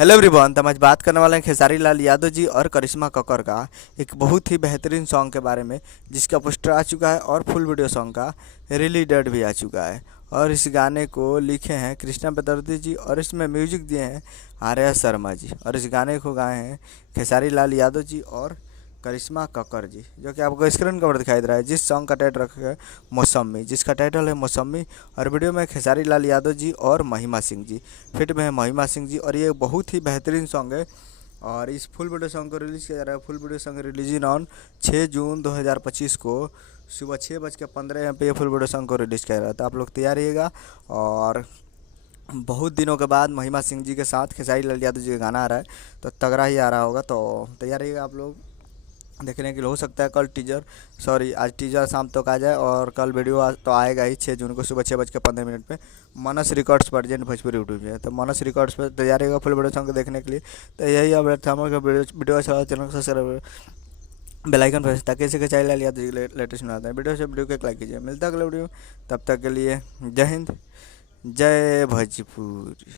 Hello everyone. तो हम आज बात करने वाले हैं खेसारी लाल यादव जी और करिश्मा कक्कर का एक बहुत ही बेहतरीन सॉन्ग के बारे में, जिसका पोस्टर आ चुका है और फुल वीडियो सॉन्ग का रिलीज डेट भी आ चुका है। और इस गाने को लिखे हैं कृष्णा बेदर्जी जी और इसमें म्यूजिक दिए हैं आर्या शर्मा जी। और इस गाने को गाए हैं खेसारी लाल यादव जी और करिश्मा कक्कर जी, जो कि आपको स्क्रीन कवर दिखाई दे रहा है। जिस सॉन्ग का टाइटल रखा है मौसमी, जिसका टाइटल है मौसमी। और वीडियो में खेसारी लाल यादव जी और महिमा सिंह जी, फिट में है महिमा सिंह जी। और ये बहुत ही बेहतरीन सॉन्ग है। और इस फुल वीडियो सॉन्ग को रिलीज़ किया जा रहा है। Full video song releasing on 6 जून 2025 को सुबह 6:15 पे ये फुल वीडियो सॉन्ग को रिलीज़ किया जा रहा है। तो आप लोग तैयार रहिएगा। और बहुत दिनों के बाद महिमा सिंह जी के साथ खेसारी लाल यादव जी का गाना आ रहा है, तो तगड़ा ही आ रहा होगा। तो तैयार रहिएगा आप लोग देखने के लिए। हो सकता है कल आज टीजर शाम तक आ जाए और कल वीडियो तो आएगा ही 6 जून को सुबह 6:15 पर मनस रिकॉर्ड्स पर जेंट भोजपुरी यूट्यूब है। तो मनस रिकॉर्ड्स पर तैयार रहेगा फुल वीडियो सॉन्ग देखने के लिए। तो यही अपडेट था हमारे वीडियो अच्छा लगा चैनल को सब्सक्राइब बेल आइकन प्रेस, ताकि इसे चाहिए लिया लेटेस्ट बनाते हैं वीडियो को लाइक कीजिए। मिलता है अगले वीडियो, तब तक के लिए जय हिंद, जय भोजपुरी।